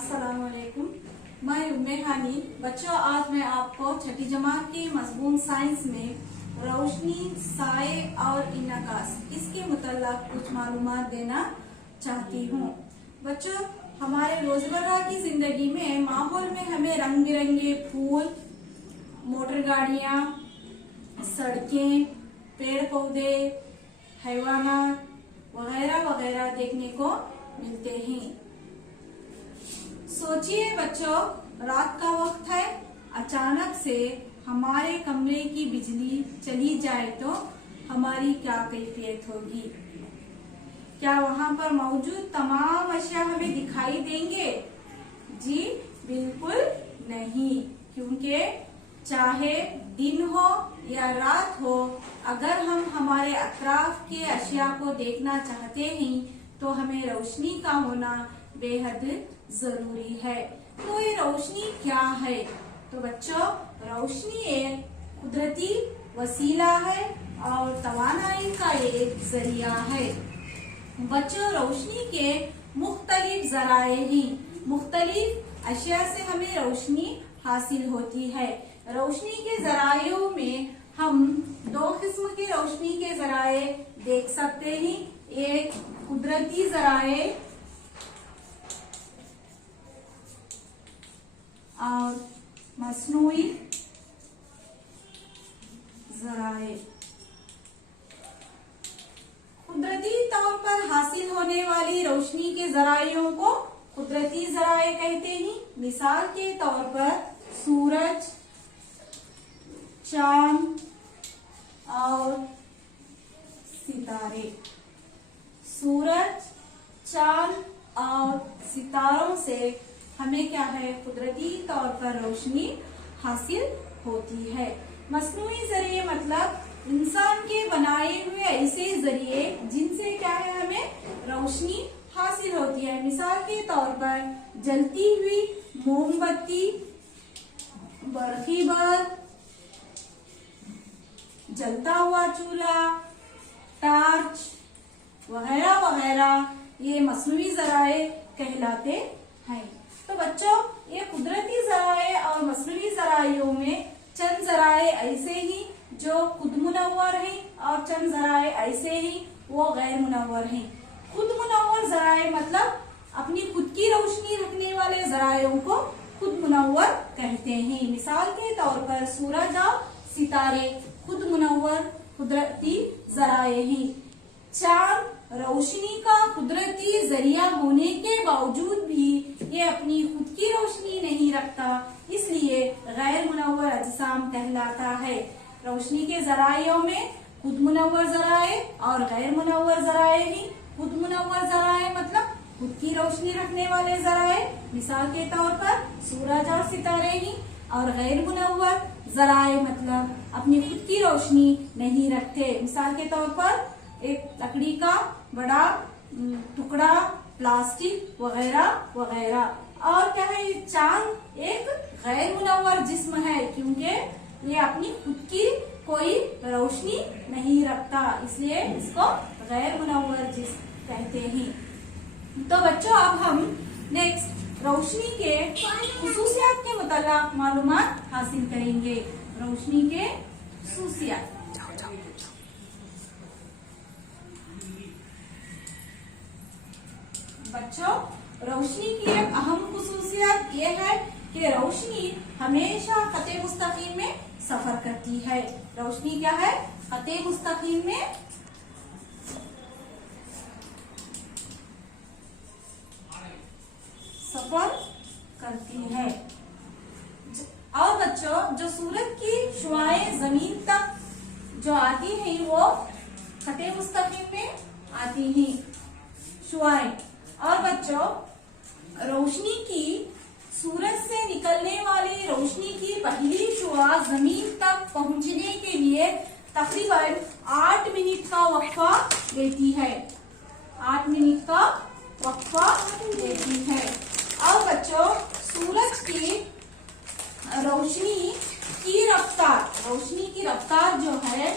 अस्सलाम वालेकुम। मैं उम्मे हानी। बच्चों, आज मैं आपको छठी जमात की मज़मून साइंस में रोशनी, साए और इनकास इसके मुतल्लक़ कुछ मालूमात देना चाहती हूँ। बच्चों, हमारे रोजमर्रा की जिंदगी में माहौल में हमें रंग बिरंगे फूल, मोटर गाड़ियाँ, सड़कें, पेड़ पौधे, हैवानात वगैरह वगैरह देखने को मिलते हैं। सोचिए बच्चों, रात का वक्त है, अचानक से हमारे कमरे की बिजली चली जाए तो हमारी क्या कैफियत होगी? क्या वहाँ पर मौजूद तमाम अशिया हमें दिखाई देंगे? जी बिल्कुल नहीं, क्योंकि चाहे दिन हो या रात हो, अगर हम हमारे अतराफ के अशिया को देखना चाहते हैं तो हमें रोशनी का होना बेहद जरूरी है। तो ये रोशनी क्या है? तो बच्चों, रोशनी एक कुदरती वसीला है और तवानाई का एक जरिया है। बच्चों, रोशनी के मुख्तलिफ जराए हैं। मुख्तलिफ अशिया से हमें रोशनी हासिल होती है। रोशनी के जरायों में हम दो किस्म के रोशनी के जराए देख सकते हैं। एक कुदरती जराए और मसनूई जराए। कुदरती तौर पर हासिल होने वाली रोशनी के जरायों को कुदरती जराए कहते हैं। मिसाल के तौर पर सूरज, चांद और सितारे। सूरज, चांद और सितारों से हमें क्या है, कुदरती तौर पर रोशनी हासिल होती है। मसनूई जरिए मतलब इंसान के बनाए हुए ऐसे जरिए जिनसे क्या है, हमें रोशनी हासिल होती है। मिसाल के तौर पर जलती हुई मोमबत्ती, बरकी बल्ब, जलता हुआ चूल्हा, टार्च वगैरह वगैरह, ये मसनूई जराए कहलाते हैं। तो बच्चों, ये कुदरती जराए और मसनूई जरायों में चंद जराए ऐसे ही जो खुद मुनव्वर हैं और चंद जराए ऐसे ही वो गैर मुनव्वर हैं। खुद मुनव्वर जराए मतलब अपनी खुद की रोशनी रखने वाले जरायों को खुद मुनव्वर कहते हैं। मिसाल के तौर पर सूरज और सितारे खुद मुनव्वर कुदरती जराए हैं। चांद रोशनी का कुदरती जरिया होने के बावजूद भी ये अपनी खुद की रोशनी नहीं रखता, इसलिए गैर मुनव्वर अजसाम कहलाता है। रोशनी के जरायों में खुद मुनव्वर जराए और गैर मुनव्वर जराए ही। खुद मुनव्वर जराए मतलब खुद की रोशनी रखने वाले जराए, मिसाल के तौर पर सूरज और सितारे ही। और गैर मुनव्वर जराए मतलब अपनी खुद की रोशनी नहीं रखते, मिसाल के तौर पर एक लकड़ी का बड़ा टुकड़ा, प्लास्टिक वगैरह वगैरह। और क्या है, चांद एक गैर मुनव्वर जिस्म है, क्योंकि ये अपनी खुद की कोई रोशनी नहीं रखता, इसलिए इसको गैर मुनव्वर जिस्म कहते हैं। तो बच्चों, अब हम नेक्स्ट रोशनी के खुसूसियात के मुताल्लिक़ मालूमात हासिल करेंगे। रोशनी के खुसूसियात। बच्चों, रोशनी की एक अहम खुसूसियत यह है कि रोशनी हमेशा खते मुस्तकीम में सफर करती है। रोशनी क्या है, खते मुस्तकीम में सफर करती है। और बच्चों, जो सूरज की शुआएं जमीन तक जो आती हैं वो खते मुस्तकीम में आती हैं शुआएं। और बच्चों, रोशनी की सूरज से निकलने वाली रोशनी की पहली शुआ जमीन तक पहुंचने के लिए तकरीबन 8 मिनट का वक्फा देती है। 8 मिनट का वक्फा देती है। और बच्चों, सूरज की रोशनी की रफ्तार जो है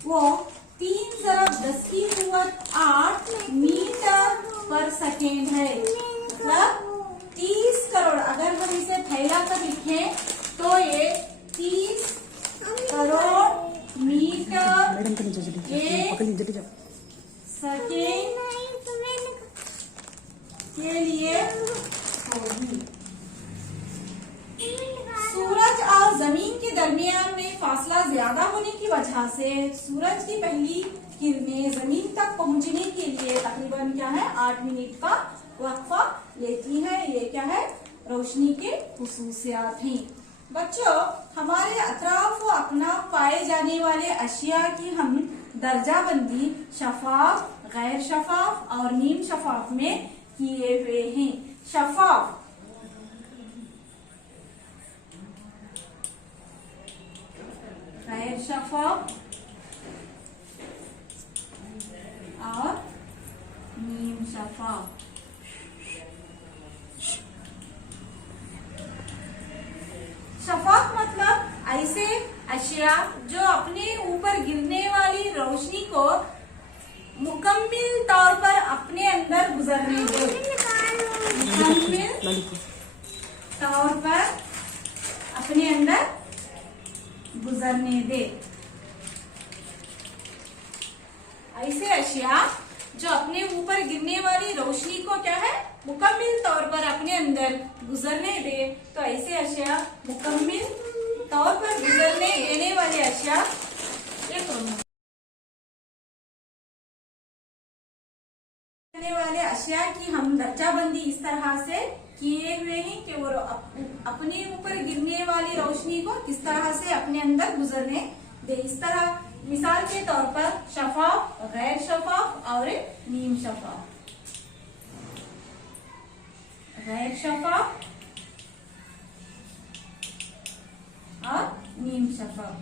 वो 3 ज़रब 10 की पर सेकेंड है, मतलब 30 करोड़। अगर हम इसे फैला कर लिखें तो ये 30 करोड़ मीटर एक सेकेंड के लिए होगी। सूरज और जमीन के दरमियान में फासला ज्यादा होने की वजह से सूरज की पहली किरणें जमीन तक पहुंचने के लिए तकरीबन क्या है 8 मिनट का वक्फा लेती है। ये क्या है, रोशनी के खुसूसियात हैं। बच्चों, हमारे अतराफ व अपनाफ पाए जाने वाले अशिया की हम दर्जाबंदी शफाफ, गैर शफाफ और नीम शफाफ में किए हुए हैं। शफाफ गैर शफाफ और नीम शफाफ। शफाफ मतलब ऐसे अशिया जो अपने ऊपर गिरने वाली रोशनी को मुकम्मल तौर पर अपने अंदर गुजरने दे, मुकम्मल तौर पर अपने अंदर गुजरने दे। ऐसे अशिया जो अपने ऊपर गिरने वाली रोशनी को क्या है मुकम्मल तौर पर अपने अंदर गुजरने दे। तो ऐसे अशिया मुकम्मल तौर पर गुजरने देने वाले अशिया वाले अशिया की हम दर्जाबंदी इस तरह से किए हुए हैं कि वो अपने ऊपर गिरने वाली रोशनी को किस तरह से अपने अंदर गुजरने दे। इस तरह मिसाल के तौर पर शफाफ, गैर शफाफ और नीम शफाफ। गैर शफाफ और नीम शफाफ।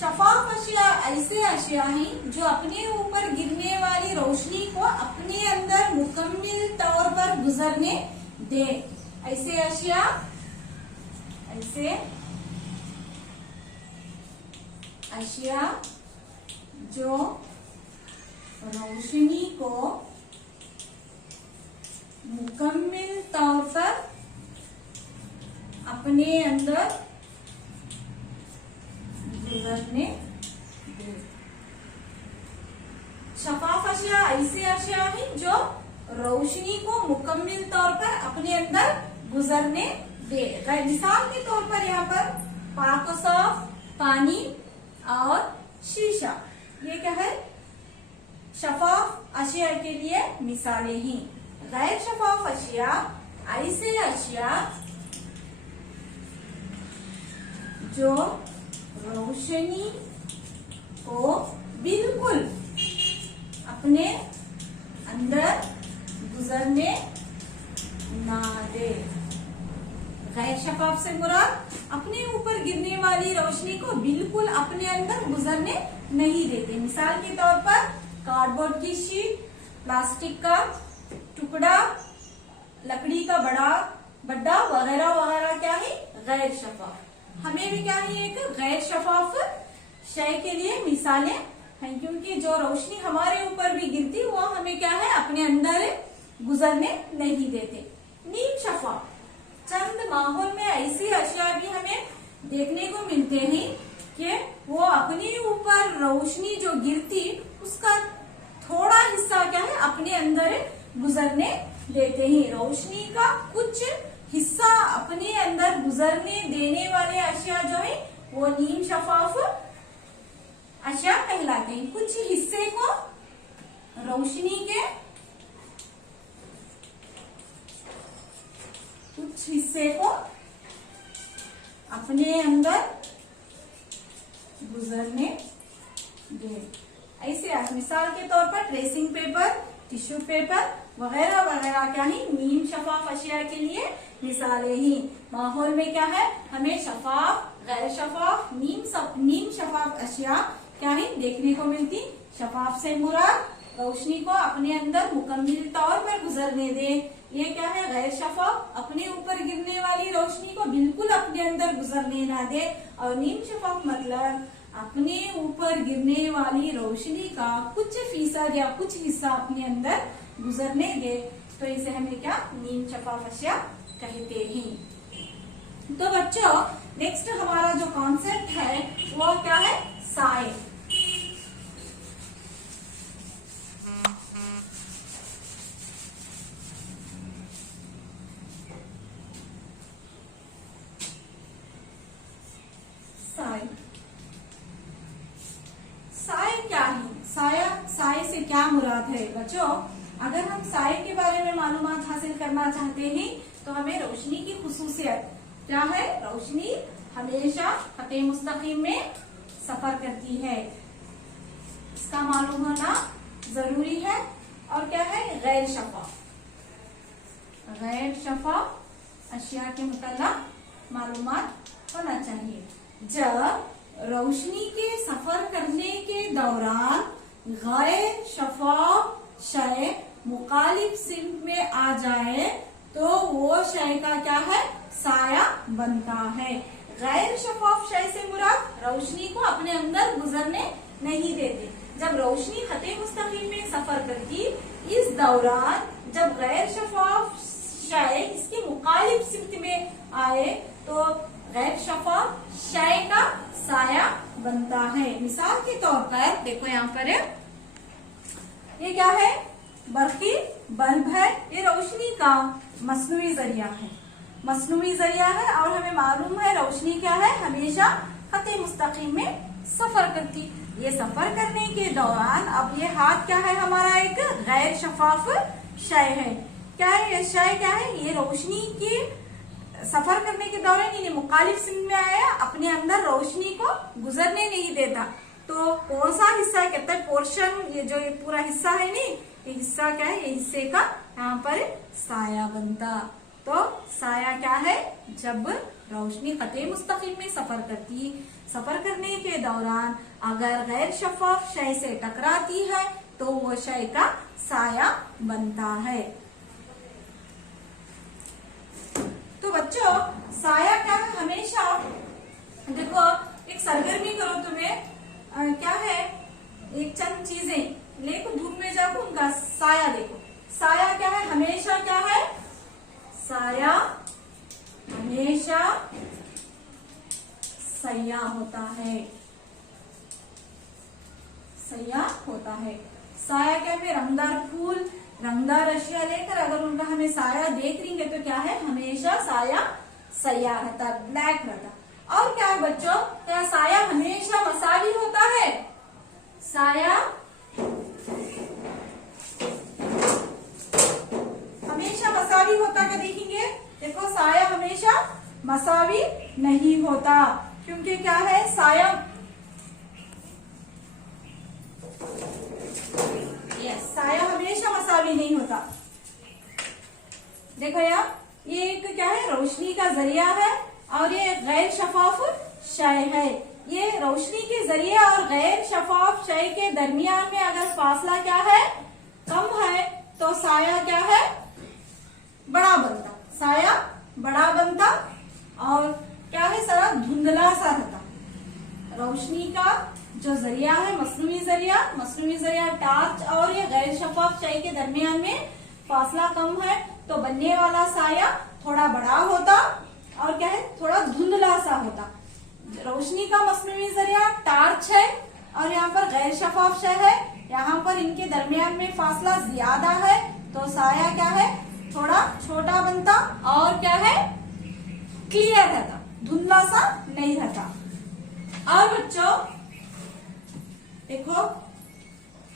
शफाफ अशिया ऐसे अशिया हैं जो अपने ऊपर गिरने वाली रोशनी को अपने अंदर मुकम्मल तौर पर गुजरने दे। ऐसे अशिया जो रोशनी को मुकम्मल तौर पर अपने अंदर गुजरने दे। शफाफ अशिया ऐसे अशिया हैं जो रोशनी को मुकम्मल तौर पर अपने अंदर गुजरने दे। मिसाल के तौर पर यहाँ पर पाक और साफ पानी और शीशा, ये क्या है शफाफ अशिया के लिए मिसालें हैं। गैर शफाफ अशिया ऐसे अशिया जो रोशनी को बिल्कुल अपने अंदर गुजरने ना दे। गैर शफाफ से मुराद अपने ऊपर गिरने वाली रोशनी को बिल्कुल अपने अंदर गुजरने नहीं देते। मिसाल के तौर पर कार्डबोर्ड की शीट, प्लास्टिक का टुकड़ा, लकड़ी का बड़ा वगैरह वगैरह क्या है गैर शफाफ। हमें भी क्या है एक गैर शफाफ शय के लिए मिसालें हैं, क्योंकि जो रोशनी हमारे ऊपर भी गिरती वो हमें क्या है अपने अंदर गुजरने नहीं देते। नीम शफाफ, चंद माहौल में ऐसी अशिया भी हमें देखने को मिलते हैं कि वो अपने ऊपर रोशनी जो गिरती उसका थोड़ा हिस्सा क्या है अपने अंदर गुजरने देते हैं। रोशनी का कुछ हिस्सा अपने अंदर गुजरने देने वाले अशिया जो है वो नीम शफाफ अशिया कहलाते हैं। कुछ हिस्से को रोशनी के कुछ हिस्से को अपने अंदर गुजरने दे। ऐसे मिसाल के तौर पर ट्रेसिंग पेपर, टिश्यू पेपर वगैरह वगैरह क्या है नीम शफाफ अशिया के लिए मिसालें ही। माहौल में क्या है हमें शफाफ, गैर शफाफ, नीम शफाफ अशिया क्या है देखने को मिलती। शफाफ से मुराद रोशनी को अपने अंदर मुकम्मल तौर पर गुजरने दे। ये क्या है, गैर शफाफ, अपने ऊपर गिरने वाली रोशनी को बिल्कुल अपने अंदर गुजरने ना दे। और नीम शफाफ मतलब अपने ऊपर गिरने वाली रोशनी का कुछ फीसद या कुछ हिस्सा अपने अंदर गुजरने दे, तो इसे हमें क्या, नीम शफाफ अशिया कहते हैं। तो बच्चों नेक्स्ट हमारा जो कॉन्सेप्ट है वो क्या है, साए। साए क्या है, साए से क्या मुराद है बच्चों? अगर हम साए के बारे में मालूमात हासिल करना चाहते हैं तो हमें रोशनी की खुसूसियत क्या है, रोशनी हमेशा खते मुस्तकीम में सफर करती है, इसका मालूम होना जरूरी है। और क्या है, गैर शफाफ, गैर शफाफ अशिया के मुतल्लिक़ मालूमात होना चाहिए। जब रोशनी के सफर करने के दौरान गैर शफाफ शय मुखालिफ सिम्त में आ जाए तो वो शय का क्या है, साया बनता है। गैर शफाफ शय से मुराद रोशनी को अपने अंदर गुजरने नहीं देते। जब रोशनी खते मुस्तकीम में सफर करती, इस दौरान जब गैर शफाफ शय इसके मुखालिफ सिम्त में आए तो गैर शफाफ शय का साया बनता है। मिसाल के तौर पर देखो यहाँ पर ये क्या है, बर्की बल्ब है, ये रोशनी का मसनूई जरिया है, मसनूई जरिया है। और हमें मालूम है रोशनी क्या है, हमेशा खते मुस्तकीम में सफर करती। ये सफर करने के दौरान अब ये हाथ क्या है हमारा, एक गैर शफाफ शय है। क्या है ये शय, क्या है, ये रोशनी की सफर करने के दौरान ये मुखालिफ सिम्त में आया, अपने अंदर रोशनी को गुजरने नहीं देता। तो कौन सा हिस्सा कहता है, पोर्शन, ये जो ये पूरा हिस्सा है नहीं, ये हिस्सा क्या है, ये हिस्से का यहाँ पर साया बनता। तो साया क्या है, जब रोशनी खते मुस्तकीम में सफर करती, सफर करने के दौरान अगर गैर शफाफ शय से टकराती है तो वो शय का साया बनता है। तो बच्चों साया क्या है, हमेशा देखो एक सरगर्मी करो, तुम्हें क्या है, एक चंद चीजें लेको धूप में जाको उनका साया देखो। साया क्या है, हमेशा क्या है, साया हमेशा सैया होता है, सैया होता है। साया क्या है, रंगदार फूल, रंगदार अशिया लेकर अगर उनका हमें साया देख रही है तो क्या है, हमेशा साया सैया रहता, ब्लैक रहता। और क्या है बच्चों, क्या साया हमेशा मसावी होता है, साया हमेशा मसावी होता क्या देखेंगे, देखो साया हमेशा मसावी नहीं होता, क्योंकि क्या है, साया साया हमेशा मसावी नहीं होता। देखो यार, ये एक क्या है, रोशनी का जरिया है और ये गैर शफाफ शय है। ये रोशनी के जरिए और गैर शफाफ शय के दरमियान में अगर फासला क्या है, कम है, तो साया क्या है, बड़ा बनता, साया बड़ा बनता। और क्या है, सारा धुंधला सा रहता। रोशनी का जो जरिया है, मसनूई जरिया टार्च और ये गैर शफाफ शय के दरमियान में फासला कम है तो बनने वाला साया थोड़ा बड़ा होता और क्या है, थोड़ा धुंधला सा होता। रोशनी का मसनूई जरिया टार्च है और यहाँ पर गैर शफाफ शय है, यहाँ पर इनके दरमियान में फासला ज्यादा है तो साया क्या है, थोड़ा छोटा बनता और क्या है, क्लियर रहता, धुंधला सा नहीं रहता। और बच्चों देखो,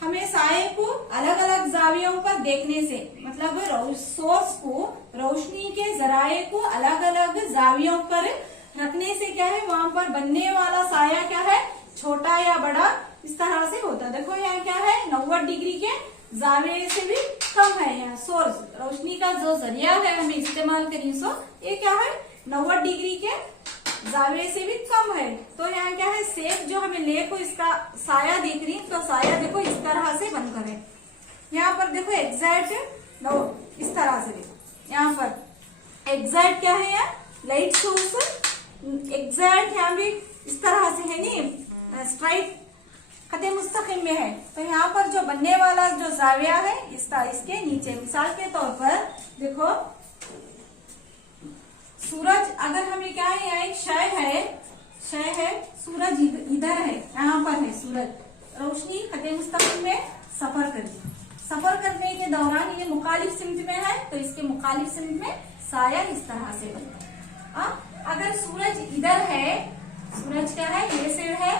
हमें साये को अलग अलग जावियों पर देखने से, मतलब सोर्स को, रोशनी के जराये को अलग अलग जावियों पर रखने से क्या है, वहां पर बनने वाला साया क्या है, छोटा या बड़ा इस तरह से होता। देखो यहाँ क्या है, 90 डिग्री के जाविये से भी कम है। यहाँ सोर्स, रोशनी का जो जरिया है हमें इस्तेमाल करिए, सो ये क्या है, 90 डिग्री के जाविये से भी कम है। तो यहाँ क्या है, सेफ जो हमें ले को इसका साया देख रही, तो साया देखो इस तरह से बनकर है। यहाँ पर देखो एग्जैक्ट इस तरह से देखो, यहाँ पर एग्जैक्ट क्या है, यहाँ लाइट सोर्स एग्जैक्ट यहाँ भी इस तरह से है नहीं, स्ट्राइट खते मुस्तकिम में है। तो यहाँ पर जो बनने वाला जो जाविया है इसके नीचे, मिसाल के तौर पर देखो सूरज, अगर हमें क्या है, यहाँ एक शय है, सूरज इधर है, यहाँ पर है सूरज, रोशनी खते मुस्तकिम में सफर करने के दौरान ये मुखालिफ सिमत में है, तो इसके मुखालिफ सिमत में साया इस तरह से बनता है। अगर सूरज इधर है, सूरज क्या है, ये सिर है,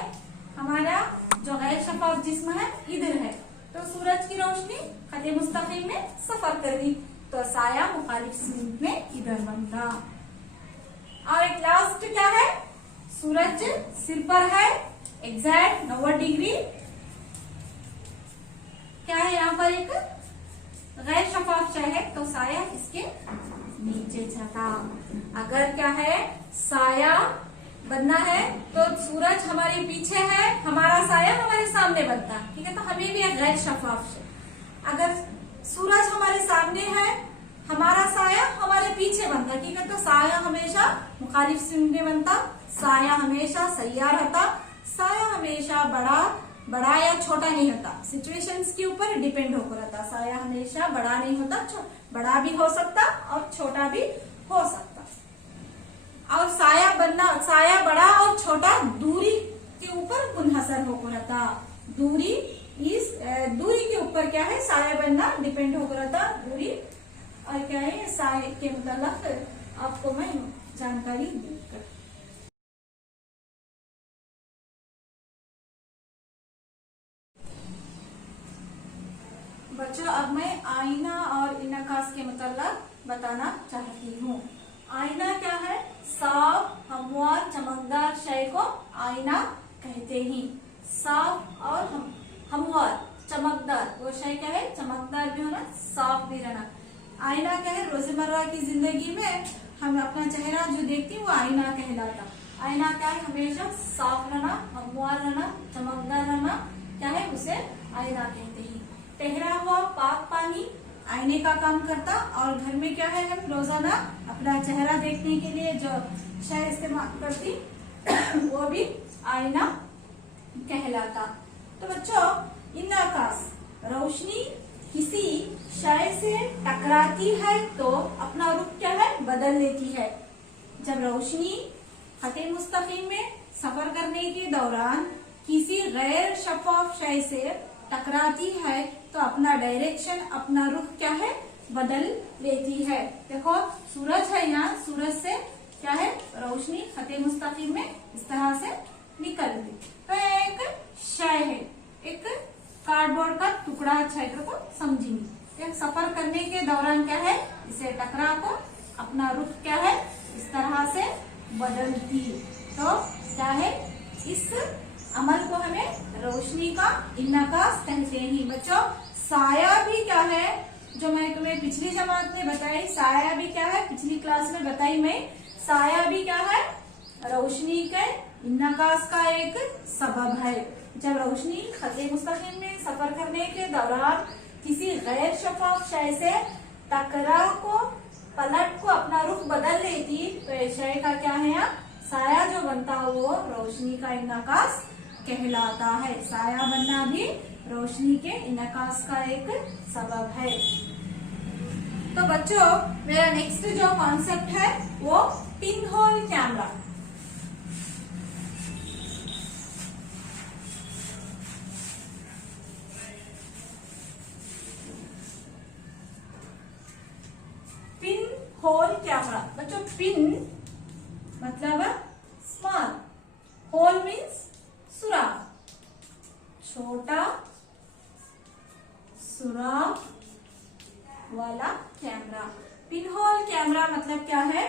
हमारा जो गैर शफाफ जिस्म है इधर है, तो सूरज की रोशनी खते मुस्तकिम में सफर कर रही, तो साया मुखालिफ सिमत में इधर बनता। और एक लास्ट क्या है, सूरज सिर पर है, एग्जैक्ट 90 डिग्री, क्या है यहाँ पर एक गैर शफाफ शय है, तो साया इसके नीचे जाता। अगर क्या है, साया बनना है तो सूरज हमारे पीछे है, हमारा साया हमारे सामने बनता, ठीक है, तो हमें भी एक गैर शफाफ शय। अगर सूरज हमारे सामने है, हमारा साया हमारे पीछे बनता, ठीक है, तो साया हमेशा मुखालिफ सिमत में बनता, साया हमेशा सैया रहता, साया हमेशा बड़ा या छोटा नहीं होता, सिचुएशंस के ऊपर डिपेंड होकर रहता। साया हमेशा बड़ा नहीं होता, बड़ा भी हो सकता और छोटा भी हो सकता। और साया बड़ा और छोटा दूरी के ऊपर मुनहसर होकर रहता। दूरी के ऊपर क्या है, साया बनना डिपेंड होकर रहता, दूरी। और क्या है, साये के मतलब आपको मैं जानकारी देकर। बच्चों, अब मैं आईना और इनकास के मतलब बताना चाहती हूँ। आईना क्या है, साफ, हमवार, चमकदार शय को आईना कहते हैं। साफ और हमवार, चमकदार, वो शय क्या है, चमकदार भी होना, साफ भी रहना। आईना क्या है, रोजमर्रा की जिंदगी में हम अपना चेहरा जो देखते हैं वो आईना कहलाता। आईना क्या है, हमेशा साफ रहना, हमवार रहना, चमकदार रहना, क्या है, उसे आईना कहते हैं। ठहरा हुआ पाक पानी आईने का काम करता। और घर में क्या है, हम रोजाना अपना चेहरा देखने के लिए जो शय इस्तेमाल करती वो भी आईना कहलाता। तो बच्चों, इनकास, रोशनी किसी शय से टकराती है तो अपना रुख क्या है, बदल लेती है। जब रोशनी खते मुस्तकीम में सफर करने के दौरान किसी गैर शफाफ शय से टकराती है तो अपना डायरेक्शन, अपना रुख क्या है, बदल लेती है। देखो सूरज है यहाँ, सूरज से क्या है, रोशनी खते मुस्तकीम में इस तरह से निकलती, तो एक शय है, एक कार्डबोर्ड का टुकड़ा क्षेत्र को समझेंगे। एक सफर करने के दौरान क्या है, इसे टकरा कर अपना रुख क्या है, इस तरह से बदलती। तो क्या है, इस अमल को हमें रोशनी का इनकास कहते हैं। बच्चों, साया भी क्या है, जो मैं तुम्हें पिछली जमात में बताई, साया भी क्या है, पिछली क्लास में बताई मैं, साया भी क्या है, रोशनी के इनकास का एक सबब है। जब रोशनी खते मुस्तकीम में सफर करने के दौरान किसी गैर शफाफ शय से टकरा को, पलट को, अपना रुख बदल लेती, तो ये शय का क्या है, यहाँ साया जो बनता है वो रोशनी का इनकास कहलाता है। साया बनना भी रोशनी के इनकास का एक सबब है। तो बच्चों, मेरा नेक्स्ट जो कॉन्सेप्ट है वो pin hole camera. Pin hole camera. बच्चों, पिन मतलब स्मॉल, होल मीन्स सुराख, छोटा सुराख वाला कैमरा। पिन होल कैमरा मतलब क्या है,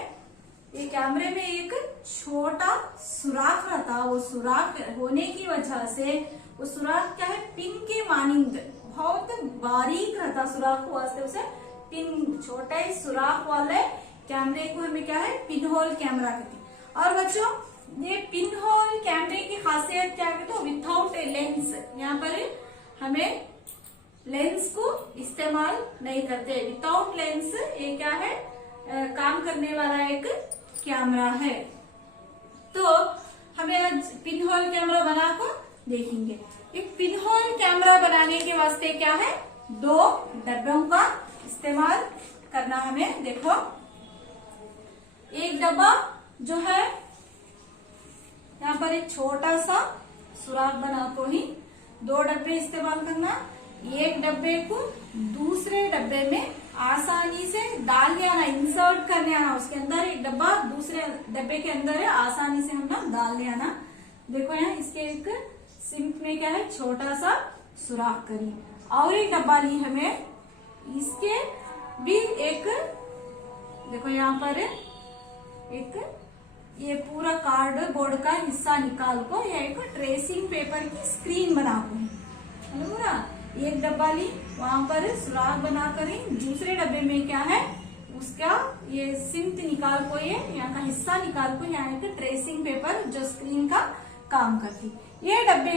ये कैमरे में एक छोटा सुराख रहता, वो सुराख होने की वजह से वो सुराख क्या है, पिन के मानिंद बहुत बारीक रहता सुराख, वास्ते उसे पिन, छोटे सुराख वाले कैमरे को हमें क्या है, पिन होल कैमरा कहते हैं। और बच्चों, ये पिन होल कैमरे की खासियत क्या है, तो विदाउट ए लेंस, यहाँ पर हमें लेंस को इस्तेमाल नहीं करते। विदाउट लेंस ये क्या है, काम करने वाला एक कैमरा है। तो हमें आज पिन होल कैमरा बनाकर देखेंगे। एक पिन होल कैमरा बनाने के वास्ते क्या है, 2 डब्बों का इस्तेमाल करना हमें। देखो, एक डब्बा जो है यहाँ पर एक छोटा सा सुराख बना को ही 2 डब्बे इस्तेमाल करना। एक डब्बे को दूसरे डब्बे में आसानी से डालने आना, इंसर्ट करने आना। उसके अंदर एक डब्बा दूसरे डब्बे के अंदर है, आसानी से हम ना डालने आना। देखो यहाँ इसके एक सिंक में क्या है, छोटा सा सुराख करी। और एक डब्बा ली हमें, इसके भी एक, देखो यहाँ पर एक ये पूरा कार्डबोर्ड का हिस्सा निकाल को या एक ट्रेसिंग पेपर की स्क्रीन बना को ना। एक डब्बा ली, वहां पर सुराख बना कर दूसरे डब्बे में क्या है, उसका ये सिंक निकाल को, ये यहाँ का हिस्सा निकाल को, यहाँ एक ट्रेसिंग पेपर जो स्क्रीन का काम करती। ये डब्बे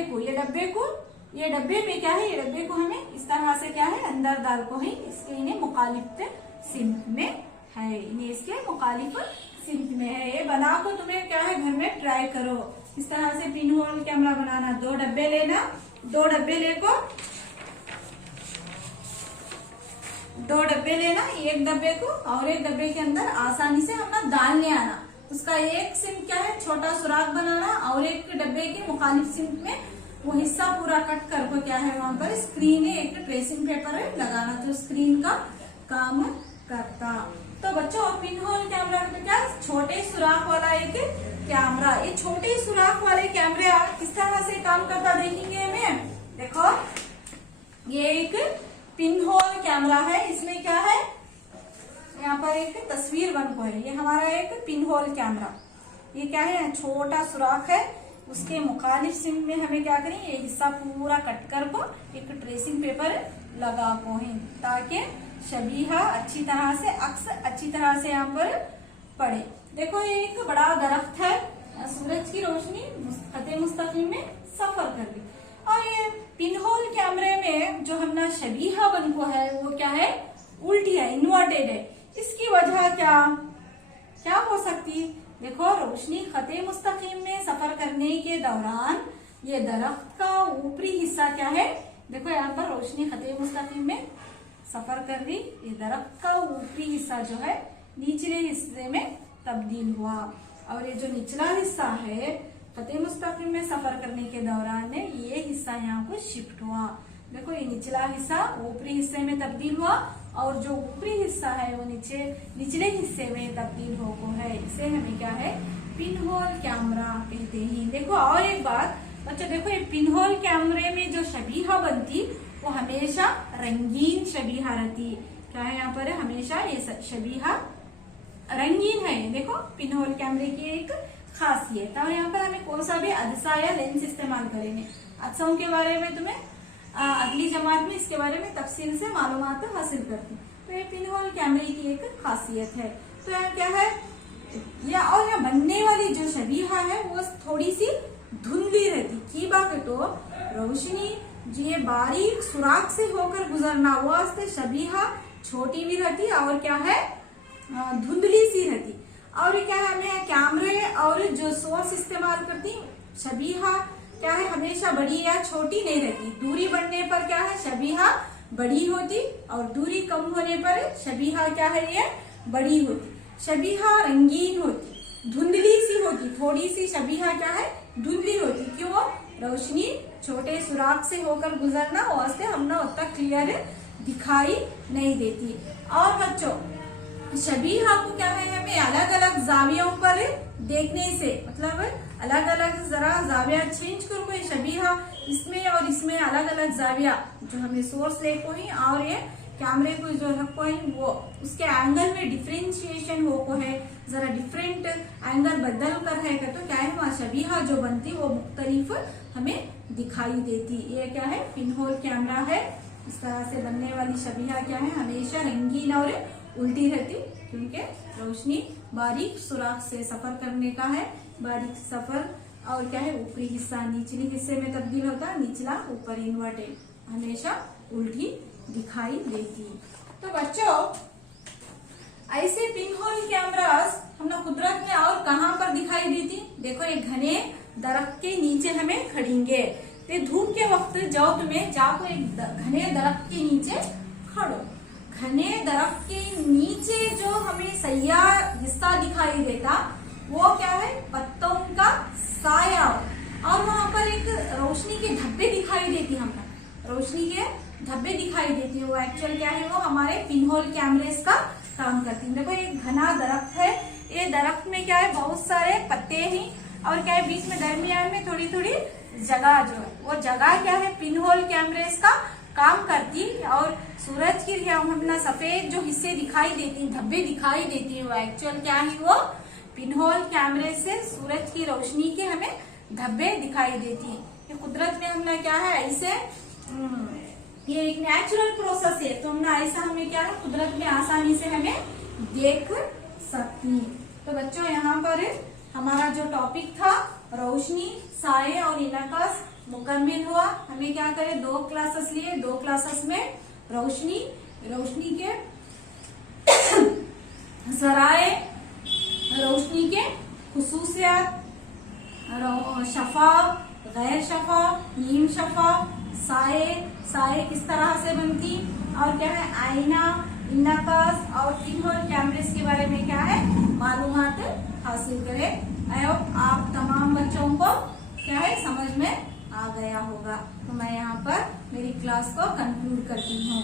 में क्या है, ये डब्बे को हमें इस तरह से क्या है अंदर डाल को ही इसके इन्हें मुखालिफ सिंक में है, इन्हें इसके मुखालिफ सिंक में है। ये बना को तुम्हें क्या है घर में ट्राई करो। इस तरह से पिन होल कैमरा बनाना। 2 डब्बे लेना, 2 डब्बे लेकर 2 डब्बे लेना, एक डब्बे को और एक डब्बे के अंदर आसानी से हम डालने आना। उसका एक सिंक क्या है, छोटा सुराख बनाना और एक डब्बे के मुखालिफ सिंक में वो हिस्सा पूरा कट कर को क्या है वहां पर स्क्रीन है, एक ट्रेसिंग पेपर है लगाना, जो स्क्रीन का काम करता। तो बच्चों, पिन होल कैमरा में क्या, छोटे सुराख वाला एक कैमरा। ये छोटे सुराख वाले कैमरे किस तरह से काम करता देखेंगे हमें। देखो, ये एक पिन होल कैमरा है। इसमें क्या है, यहाँ पर एक तस्वीर बन को है, ये हमारा एक पिन होल कैमरा। ये क्या है, छोटा सुराख है, उसके मुखालिफ सिंक में हमें क्या करें, ये हिस्सा पूरा कट कर को एक ट्रेसिंग पेपर लगा को है, ताकि शबीहा अच्छी तरह से, अक्स अच्छी तरह से यहाँ पर पड़े। देखो, ये एक बड़ा दरख्त है, सूरज की रोशनी खते मुस्तकीम में सफर कर रही। और ये पिन होल कैमरे में जो हमने शबीहा बन को है, वो क्या है, उल्टी है, इन्वर्टेड है। इसकी वजह क्या हो सकती। देखो, रोशनी खते मुस्तकीम में सफर करने के दौरान ये दरख्त का ऊपरी हिस्सा क्या है, देखो यहाँ पर रोशनी खते मुस्तकीम में सफर कर रही, ये दरख्त का ऊपरी हिस्सा जो है निचले हिस्से में तब्दील हुआ। और ये जो निचला हिस्सा है खते मुस्तकीम में सफर करने के दौरान ये हिस्सा यहाँ को शिफ्ट हुआ। देखो, ये निचला हिस्सा ऊपरी हिस्से में तब्दील हुआ और जो ऊपरी हिस्सा है वो निचले हिस्से में तब्दील हो को है। इसे हमें क्या है, पिन होल कैमरा कहते हैं। देखो, और एक बात बच्चों, देखो ये पिन होल कैमरे में जो शबीहा बनती वो हमेशा रंगीन शबीहा रहती। क्या है यहाँ पर, हमेशा ये शबीहा रंगीन है। देखो, पिन होल कैमरे की एक खासियत। और यहाँ पर हमें कौन सा भी अदसा या लेंस इस्तेमाल करेंगे। अदसाओं के बारे में तुम्हें अगली जमात में इसके बारे में तफसील से मालूमात हासिल करती। तो ये पिन होल कैमरे की एक खासियत है। तो यहाँ क्या है, और यहाँ बनने वाली जो शबीहा है वो थोड़ी सी धुंधली रहती। की बात है तो रोशनी ये बारीक सुराख से होकर गुजरना, वो वास्ते शबीहा छोटी भी रहती और क्या है, धुंधली सी रहती। और क्या है, हमें कैमरे और जो सोर्स इस्तेमाल करती शबीहा क्या है, हमेशा बड़ी या छोटी नहीं रहती। दूरी बढ़ने पर क्या है, शबीहा बड़ी होती और दूरी कम होने पर शबीहा क्या है, ये बड़ी होती। शबीहा रंगीन होती, धुंधली सी होती, थोड़ी सी शबीहा क्या है, धुंधली होती। क्यों, रोशनी छोटे सुराख से होकर गुजरना वास्ते हमने उतना क्लियर दिखाई नहीं देती। और बच्चों, शबीहा को क्या है, हमें अलग अलग जावियों पर देखने से, मतलब अलग अलग जरा जाविया चेंज करो। ये शबीहा इसमें और इसमें अलग अलग जाविया जो हमें सोर्स देखो ही और ये कैमरे को जो रखो है वो उसके एंगल में डिफ्रेंशिएशन हो को है, जरा डिफरेंट एंगल बदल कर है तो क्या है, वहाँ शबीहा जो बनती वो मुख्तलिफ हमें दिखाई देती। ये क्या है, पिन होल कैमरा है। इस तरह से बनने वाली शबीहा क्या है, हमेशा रंगीन और उल्टी रहती, क्योंकि रोशनी बारीक सुराख से सफर करने का है। बारीक सफर और क्या है, ऊपरी हिस्सा निचले हिस्से में तब्दील होता है, निचला ऊपर इन्वर्टेड, हमेशा उल्टी दिखाई देती। तो बच्चों, ऐसे पिनहोल कैमरास हमने कुदरत में और कहाँ पर दिखाई देती? देखो एक घने दरख्त के नीचे हमें खड़ेंगे, ते धूप के वक्त जाओ तुम्हें जाको एक घने दरख्त के नीचे खड़ो। घने दरख्त के नीचे जो हमें सयाह हिस्सा दिखाई देता वो क्या है? पत्तों का साया। और वहां पर एक रोशनी के धब्बे दिखाई देती, हमें रोशनी के धब्बे दिखाई देती है। वो एक्चुअल क्या है? वो हमारे पिनहोल कैमरेस का काम करती है। देखो एक घना दरख्त है, ये दरख्त में क्या है? बहुत सारे पत्ते हैं और क्या है? बीच में दरमियान में थोड़ी थोड़ी जगह जो है वो जगह क्या है? पिनहोल कैमरेस का काम करती। और सूरज की हमने सफेद जो हिस्से दिखाई देती हैं, धब्बे दिखाई देती है, वो एक्चुअल क्या है? वो पिनहोल कैमरे से सूरज की रोशनी के हमें धब्बे दिखाई देती है। ये कुदरत में हमने क्या है? ऐसे ये एक नेचुरल प्रोसेस है, तो हमने ऐसा हमें क्या है? कुदरत में आसानी से हमें देख सकती। तो बच्चों यहाँ पर हमारा जो टॉपिक था रोशनी, साये और इनकास मुकम्मल हुआ। हमें क्या करें? 2 क्लासेस लिए, 2 क्लासेस में रोशनी के जराए, रोशनी के खुसूसियात, शफा, गैर शफा, नीम शफा, साये किस तरह से बनती और क्या है? आईना, इनकास और पिनहोल कैमरेस के बारे में क्या है? मालूमात हासिल करें। आई होप आप तमाम बच्चों को क्या है? समझ में आ गया होगा। तो मैं यहाँ पर मेरी क्लास को कंक्लूड करती हूँ।